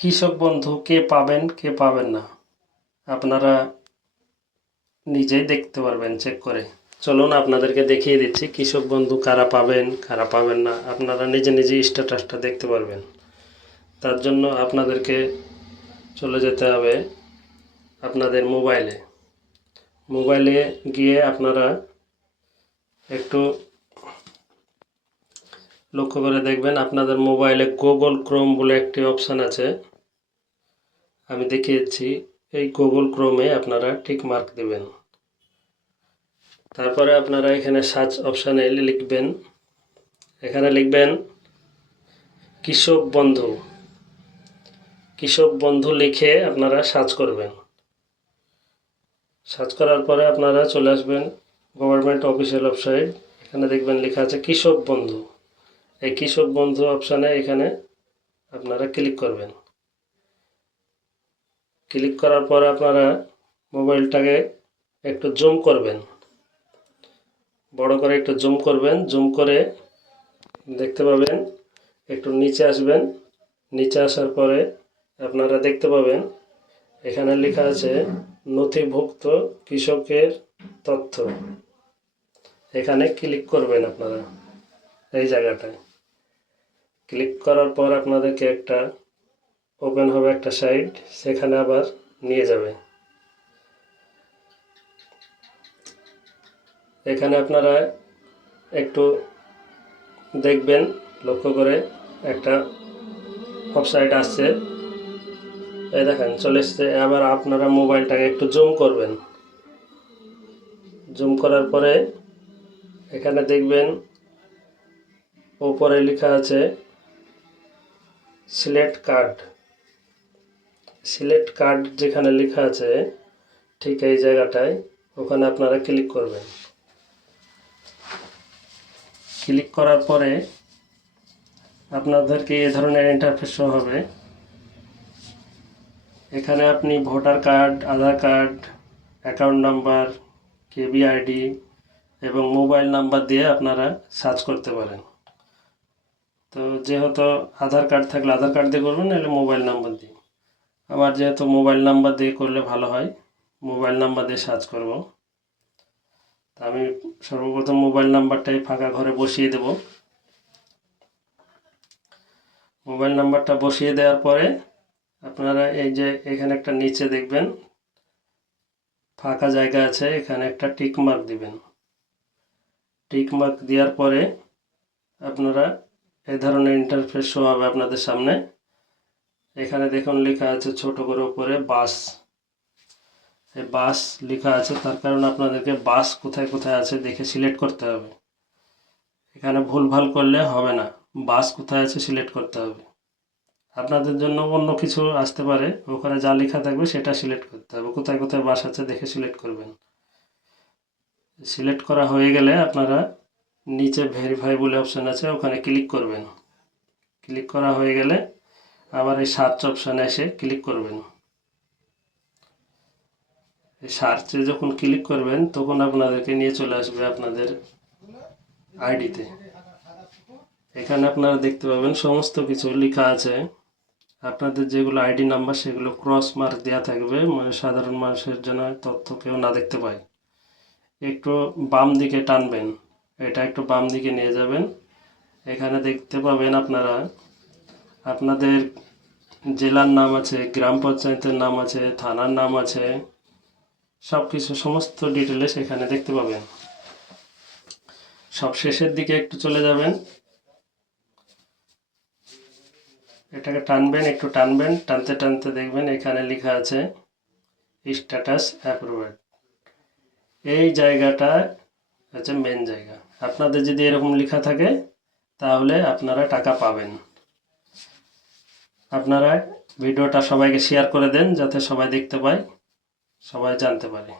কৃষক বন্ধু কে পাবেন কে পাবেন না আপনারা নিজেই দেখতে পারবেন চেক করে। চলুন আপনাদেরকে দেখিয়ে দিচ্ছি কৃষক বন্ধু কারা পাবেন কারা পাবেন না, আপনারা নিজে নিজেই স্ট্যাটাসটা দেখতে পারবেন। তার জন্য আপনাদেরকে চলে যেতে হবে আপনাদের মোবাইলে গিয়ে আপনারা একটু লক্ষ্য করে দেখবেন আপনাদের মোবাইলে গুগল ক্রোম বলে একটি অপশান আছে, আমি দেখিয়েছি। এই গুগল ক্রোমে আপনারা টিক মার্ক দেবেন। তারপরে আপনারা এখানে সার্চ অপশানে লিখবেন কৃষক বন্ধু লিখে আপনারা সার্চ করবেন। সার্চ করার পরে আপনারা চলে আসবেন গভর্নমেন্ট অফিসিয়াল ওয়েবসাইট। এখানে দেখবেন লেখা আছে কৃষক বন্ধু। এই কৃষক বন্ধু অপশানে এখানে আপনারা ক্লিক করবেন। ক্লিক করার পরে আপনারা মোবাইলটাকে একটু জুম করবেন, বড় করে একটু জুম করবেন। জুম করে দেখতে পাবেন, একটু নিচে আসবেন। নিচে আসার পরে আপনারা দেখতে পাবেন এখানে লেখা আছে নথিভুক্ত কৃষকের তথ্য। এখানে ক্লিক করবেন আপনারা। এই জায়গাটায় ক্লিক করার পর আপনাদেরকে একটা ওপেন হবে একটা সাইট, সেখানে আবার নিয়ে যাবে। এখানে আপনারা একটু দেখবেন, লক্ষ্য করে একটা ওয়েবসাইট আসছে, এই দেখেন চলে এসছে। আবার আপনারা মোবাইলটাকে একটু জুম করবেন। জুম করার পরে এখানে দেখবেন উপরে লেখা আছে সিলেক্ট কার্ড। যেখানে লেখা আছে ঠিক এই জায়গাটায়, ওখানে আপনারা ক্লিক করবেন। ক্লিক করার পরে আপনাদেরকে এই ধরনের ইন্টারফেস শো হবে। এখানে আপনি ভোটার কার্ড, আধার কার্ড, অ্যাকাউন্ট নাম্বার, কেবিআইডি এবং মোবাইল নাম্বার দিয়ে আপনারা সার্চ করতে পারেন। তো যেহেতু আধার কার্ড থাকলে আধার কার্ড দিয়ে করবেন, নাহলে মোবাইল নাম্বার দিয়ে। আমার যেহেতু মোবাইল নাম্বার দিয়ে করলে ভালো হয়, মোবাইল নাম্বার দিয়ে সার্চ করব। আমি সর্বপ্রথম মোবাইল নাম্বারটাই ফাঁকা ঘরে বসিয়ে দেব। মোবাইল নাম্বারটা বসিয়ে দেওয়ার পরে আপনারা এই যে এখানে একটা নিচে দেখবেন ফাঁকা জায়গা আছে, এখানে একটা টিক মার্ক দিবেন। টিক মার্ক দেওয়ার পরে আপনারা এই ধরনের ইন্টারফেস শো হবে আপনাদের সামনে। এখানে দেখুন লেখা আছে ছোট করে উপরে বাস। এই বাস লেখা আছে, তার কারণ আপনাদেরকে বাস কোথায় কোথায় আছে দেখে সিলেক্ট করতে হবে। এখানে ভুলভাল করলে হবে না, বাস কোথায় আছে সিলেক্ট করতে হবে। আপনাদের জন্য অন্য কিছু আসতে পারে, ওখানে যা লেখা থাকবে সেটা সিলেক্ট করতে হবে। কোথায় কোথায় বাস আছে দেখে সিলেক্ট করবেন। সিলেক্ট করা হয়ে গেলে আপনারা নিচে ভেরিফাই বলে অপশান আছে, ওখানে ক্লিক করবেন। ক্লিক করা হয়ে গেলে আবার এই সার্চ অপশানে এসে ক্লিক করবেন। এই সার্চে যখন ক্লিক করবেন তখন আপনাদেরকে নিয়ে চলে আসবে আপনাদের আইডিতে। এখানে আপনারা দেখতে পাবেন সমস্ত কিছু লেখা আছে। আপনাদের যেগুলো আইডি নাম্বার সেগুলো ক্রস মার্ক দেওয়া থাকবে, মানে সাধারণ মানুষের জন্য তথ্য কেউ না দেখতে পায়। একটু বাম দিকে টানবেন, এটা একটু বাম দিকে নিয়ে যাবেন। এখানে দেখতে পাবেন আপনারা আপনাদের জেলার নাম আছে, গ্রাম পঞ্চায়েতের নাম আছে, থানার নাম আছে, সব কিছু সমস্ত ডিটেলস এখানে দেখতে পাবেন। সব শেষের দিকে একটু চলে যাবেন, এটাকে টানবেন, একটু টানবেন। টানতে টানতে দেখবেন এখানে লেখা আছে স্ট্যাটাস অ্যাপ্রুভড। এই জায়গাটা হচ্ছে মেন জায়গা। আপনাদের যদি এরকম লেখা থাকে তাহলে আপনারা টাকা পাবেন। আপনারা ভিডিওটা সবাইকে শেয়ার করে দেন, যাতে সবাই দেখতে পায়, সবাই জানতে পারে।